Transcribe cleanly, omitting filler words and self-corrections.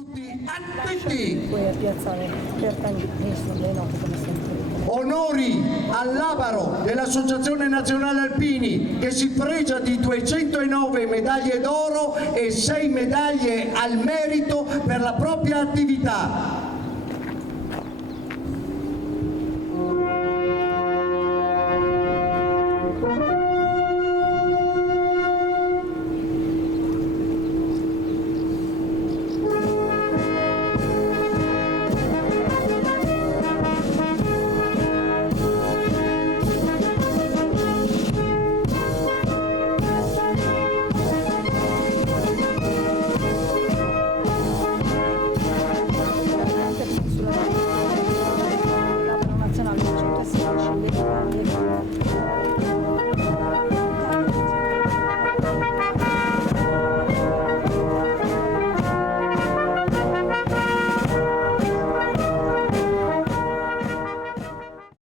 Tutti attenti! Poi a piazzare le note come sempre. Onori al Labaro dell'Associazione Nazionale Alpini, che si fregia di 209 medaglie d'oro e 6 medaglie al merito per la propria attività.